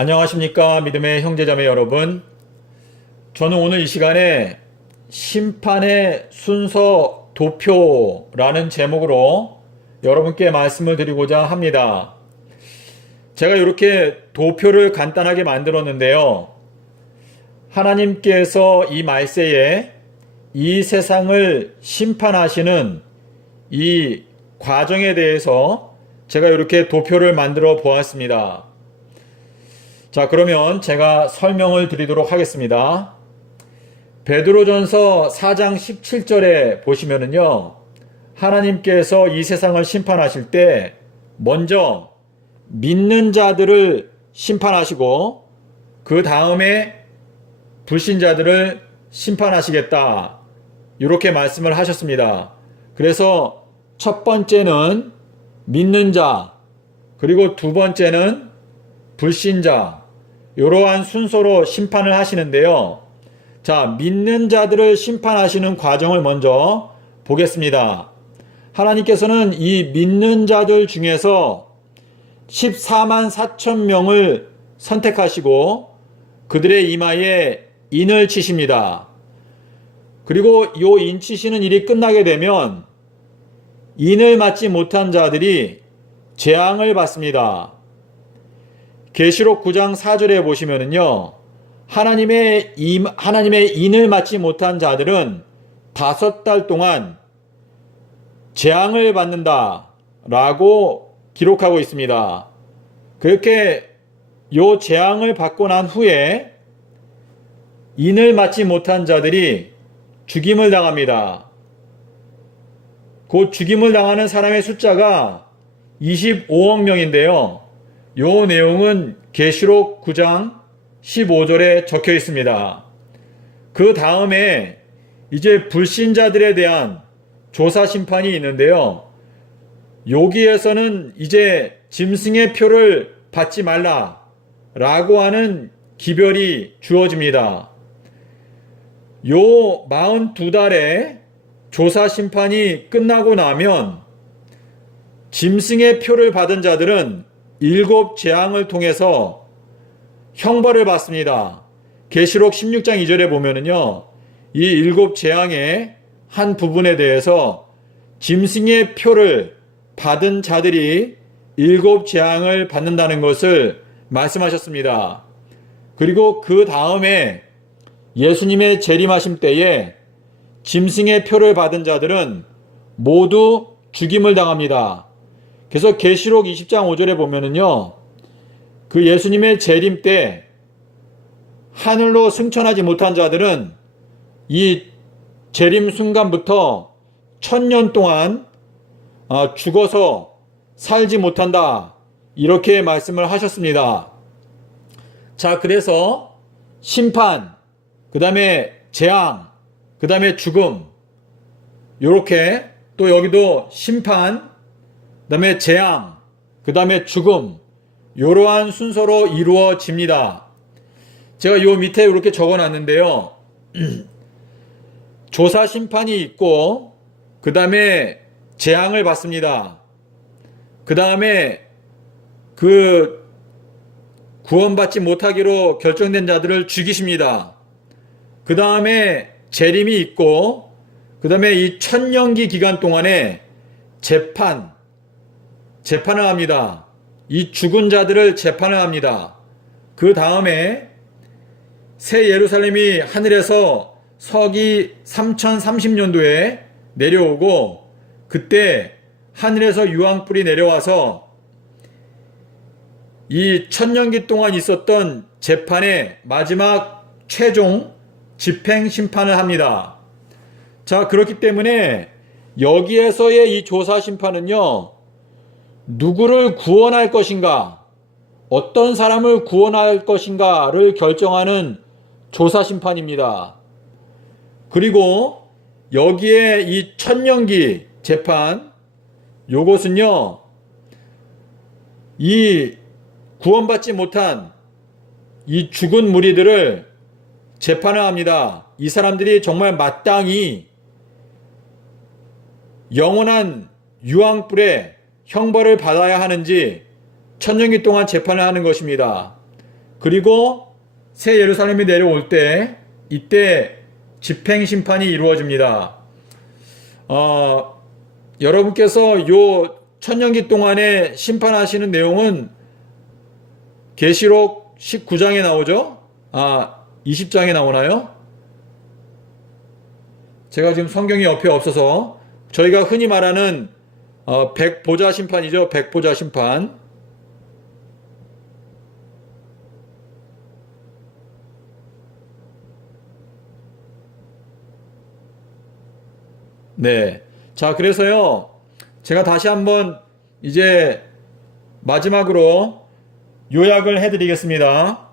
안녕하십니까 믿음의 형제자매 여러분. 저는 오늘 이 시간에 심판의 순서 도표라는 제목으로 여러분께 말씀을 드리고자 합니다. 제가 이렇게 도표를 간단하게 만들었는데요. 하나님께서 이 말세에 이 세상을 심판하시는 이 과정에 대해서 제가 이렇게 도표를 만들어 보았습니다. 자, 그러면 제가 설명을 드리도록 하겠습니다. 베드로전서 4장 17절에 보시면은요, 하나님께서 이 세상을 심판하실 때 먼저 믿는 자들을 심판하시고 그 다음에 불신자들을 심판하시겠다, 이렇게 말씀을 하셨습니다. 그래서 첫 번째는 믿는 자, 그리고 두 번째는 불신자, 이러한 순서로 심판을 하시는데요. 자, 믿는 자들을 심판하시는 과정을 먼저 보겠습니다. 하나님께서는 이 믿는 자들 중에서 14만 4천 명을 선택하시고 그들의 이마에 인을 치십니다. 그리고 이 인 치시는 일이 끝나게 되면 인을 맞지 못한 자들이 재앙을 받습니다. 계시록 9장 4절에 보시면은요, 하나님의 인을 맞지 못한 자들은 5달 동안 재앙을 받는다 라고 기록하고 있습니다. 그렇게 요 재앙을 받고 난 후에 인을 맞지 못한 자들이 죽임을 당합니다. 그 죽임을 당하는 사람의 숫자가 25억 명인데요. 요 내용은 계시록 9장 15절에 적혀 있습니다. 그 다음에 이제 불신자들에 대한 조사 심판이 있는데요. 여기에서는 이제 짐승의 표를 받지 말라 라고 하는 기별이 주어집니다. 요 42달의 조사 심판이 끝나고 나면 짐승의 표를 받은 자들은 7 재앙을 통해서 형벌을 받습니다. 계시록 16장 2절에 보면은요, 이 7 재앙의 한 부분에 대해서 짐승의 표를 받은 자들이 7 재앙을 받는다는 것을 말씀하셨습니다. 그리고 그 다음에 예수님의 재림하심 때에 짐승의 표를 받은 자들은 모두 죽임을 당합니다. 그래서 계시록 20장 5절에 보면은요, 그 예수님의 재림 때 하늘로 승천하지 못한 자들은 이 재림 순간부터 1000년 동안 죽어서 살지 못한다, 이렇게 말씀을 하셨습니다. 자, 그래서 심판, 그 다음에 재앙, 그 다음에 죽음, 이렇게 또 여기도 심판, 그 다음에 재앙, 그 다음에 죽음, 이러한 순서로 이루어집니다. 제가 요 밑에 이렇게 적어 놨는데요. 조사 심판이 있고, 그 다음에 재앙을 받습니다. 그 다음에 그 구원받지 못하기로 결정된 자들을 죽이십니다. 그 다음에 재림이 있고, 그 다음에 이 천년기 기간 동안에 재판을 합니다. 이 죽은 자들을 재판을 합니다. 그 다음에 새 예루살렘이 하늘에서 서기 3030년도에 내려오고, 그때 하늘에서 유황불이 내려와서 이 천년기 동안 있었던 재판의 마지막 최종 집행 심판을 합니다. 자, 그렇기 때문에 여기에서의 이 조사 심판은요, 누구를 구원할 것인가, 어떤 사람을 구원할 것인가를 결정하는 조사 심판입니다. 그리고 여기에 이 천년기 재판, 요것은요, 이 구원받지 못한 이 죽은 무리들을 재판을 합니다. 이 사람들이 정말 마땅히 영원한 유황불에 형벌을 받아야 하는지 천년기 동안 재판을 하는 것입니다. 그리고 새 예루살렘이 내려올 때 이때 집행 심판이 이루어집니다. 여러분께서 요 천년기 동안에 심판하시는 내용은 계시록 19장에 나오죠? 20장에 나오나요? 제가 지금 성경이 옆에 없어서 저희가 흔히 말하는 백보자 심판이죠. 백보자 심판. 네. 자, 그래서요. 제가 다시 한번 이제 마지막으로 요약을 해드리겠습니다.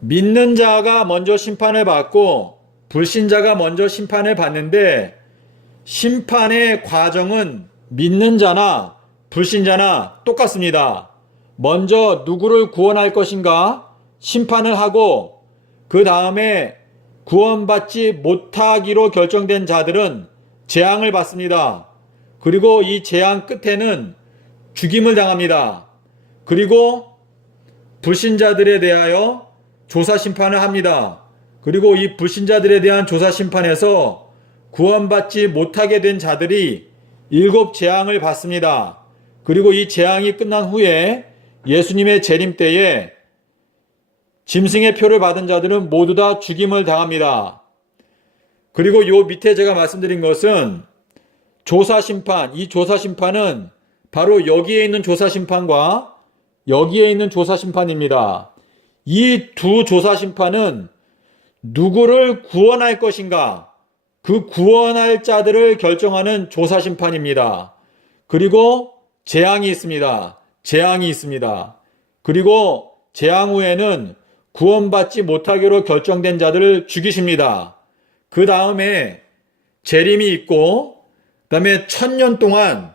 믿는 자가 먼저 심판을 받고 불신자가 먼저 심판을 받는데 심판의 과정은 믿는 자나 불신자나 똑같습니다. 먼저 누구를 구원할 것인가 심판을 하고 그 다음에 구원받지 못하기로 결정된 자들은 재앙을 받습니다. 그리고 이 재앙 끝에는 죽임을 당합니다. 그리고 불신자들에 대하여 조사 심판을 합니다. 그리고 이 불신자들에 대한 조사 심판에서 구원받지 못하게 된 자들이 7 재앙을 받습니다. 그리고 이 재앙이 끝난 후에 예수님의 재림 때에 짐승의 표를 받은 자들은 모두 다 죽임을 당합니다. 그리고 요 밑에 제가 말씀드린 것은 조사 심판, 이 조사 심판은 바로 여기에 있는 조사 심판과 여기에 있는 조사 심판입니다. 이 두 조사 심판은 누구를 구원할 것인가, 그 구원할 자들을 결정하는 조사 심판입니다. 그리고 재앙이 있습니다. 재앙이 있습니다. 그리고 재앙 후에는 구원받지 못하기로 결정된 자들을 죽이십니다. 그 다음에 재림이 있고, 그 다음에 1000년 동안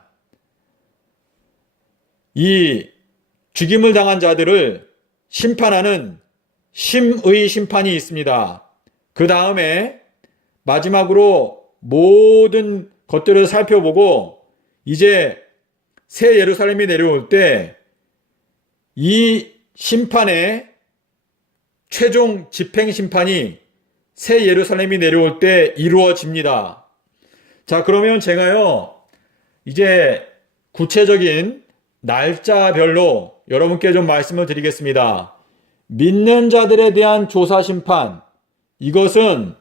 이 죽임을 당한 자들을 심판하는 심의 심판이 있습니다. 그 다음에 마지막으로 모든 것들을 살펴보고 이제 새 예루살렘이 내려올 때 이 심판의 최종 집행 심판이 새 예루살렘이 내려올 때 이루어집니다. 자, 그러면 제가요, 이제 구체적인 날짜별로 여러분께 좀 말씀을 드리겠습니다. 믿는 자들에 대한 조사 심판, 이것은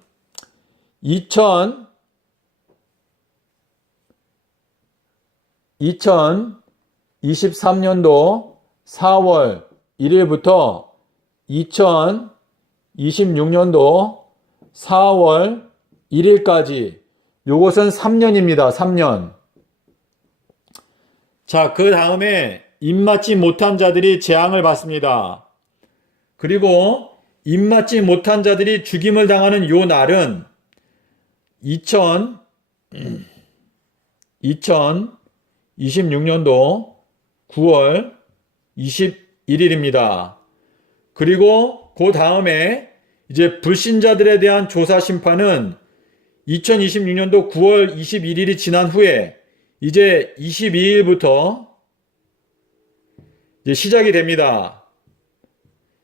2023년도 4월 1일부터 2026년도 4월 1일까지 요것은 3년입니다. 3년. 자, 그 다음에 입맞지 못한 자들이 재앙을 받습니다. 그리고 입맞지 못한 자들이 죽임을 당하는 요 날은 2026년도 9월 21일입니다. 그리고 그 다음에 이제 불신자들에 대한 조사 심판은 2026년도 9월 21일이 지난 후에 이제 22일부터 이제 시작이 됩니다.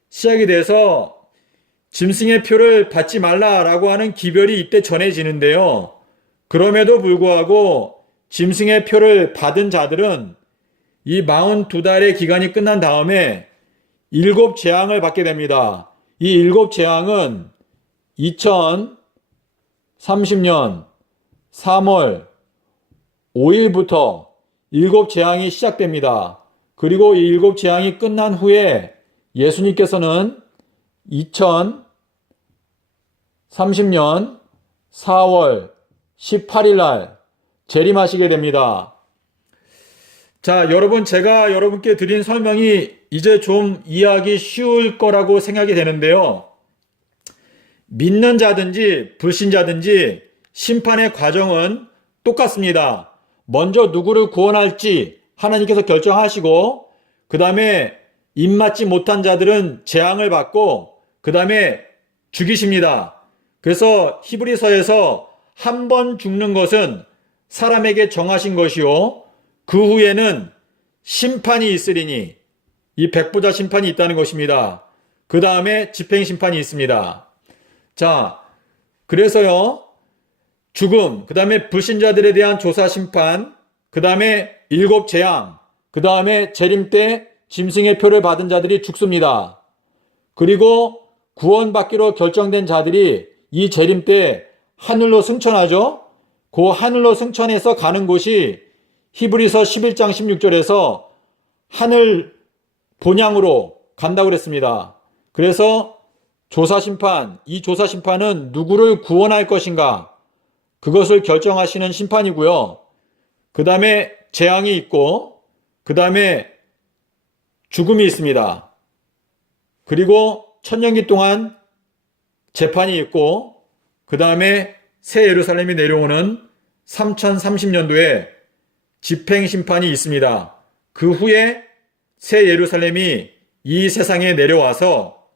시작이 돼서 짐승의 표를 받지 말라라고 하는 기별이 이때 전해지는데요. 그럼에도 불구하고 짐승의 표를 받은 자들은 이 42달의 기간이 끝난 다음에 7 재앙을 받게 됩니다. 이 7 재앙은 2030년 3월 5일부터 7 재앙이 시작됩니다. 그리고 이 7 재앙이 끝난 후에 예수님께서는 2030년 4월 18일 날 재림하시게 됩니다. 자, 여러분, 제가 여러분께 드린 설명이 이제 좀 이해하기 쉬울 거라고 생각이 되는데요. 믿는 자든지 불신자든지 심판의 과정은 똑같습니다. 먼저 누구를 구원할지 하나님께서 결정하시고 그 다음에 입맞지 못한 자들은 재앙을 받고 그 다음에 죽이십니다. 그래서 히브리서에서 한 번 죽는 것은 사람에게 정하신 것이요 그 후에는 심판이 있으리니 이 백부자 심판이 있다는 것입니다. 그 다음에 집행심판이 있습니다. 자, 그래서요, 죽음, 그 다음에 불신자들에 대한 조사심판, 그 다음에 7 재앙, 그 다음에 재림 때 짐승의 표를 받은 자들이 죽습니다. 그리고 구원받기로 결정된 자들이 이 재림 때 하늘로 승천하죠. 그 하늘로 승천해서 가는 곳이 히브리서 11장 16절에서 하늘 본향으로 간다고 그랬습니다. 그래서 조사심판, 이 조사심판은 누구를 구원할 것인가, 그것을 결정하시는 심판이고요. 그 다음에 재앙이 있고, 그 다음에 죽음이 있습니다. 그리고 천년기 동안 재판이 있고, 그 다음에 새 예루살렘이 내려오는 3030년도에 집행심판이 있습니다. 그 후에 새 예루살렘이 이 세상에 내려와서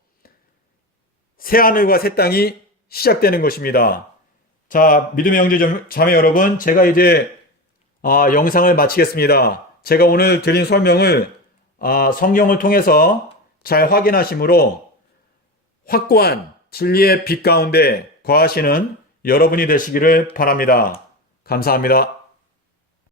새 하늘과 새 땅이 시작되는 것입니다. 자, 믿음의 형제 자매 여러분, 제가 이제 영상을 마치겠습니다. 제가 오늘 드린 설명을 성경을 통해서 잘 확인하심으로 확고한 진리의 빛 가운데 거하시는 여러분이 되시기를 바랍니다. 감사합니다.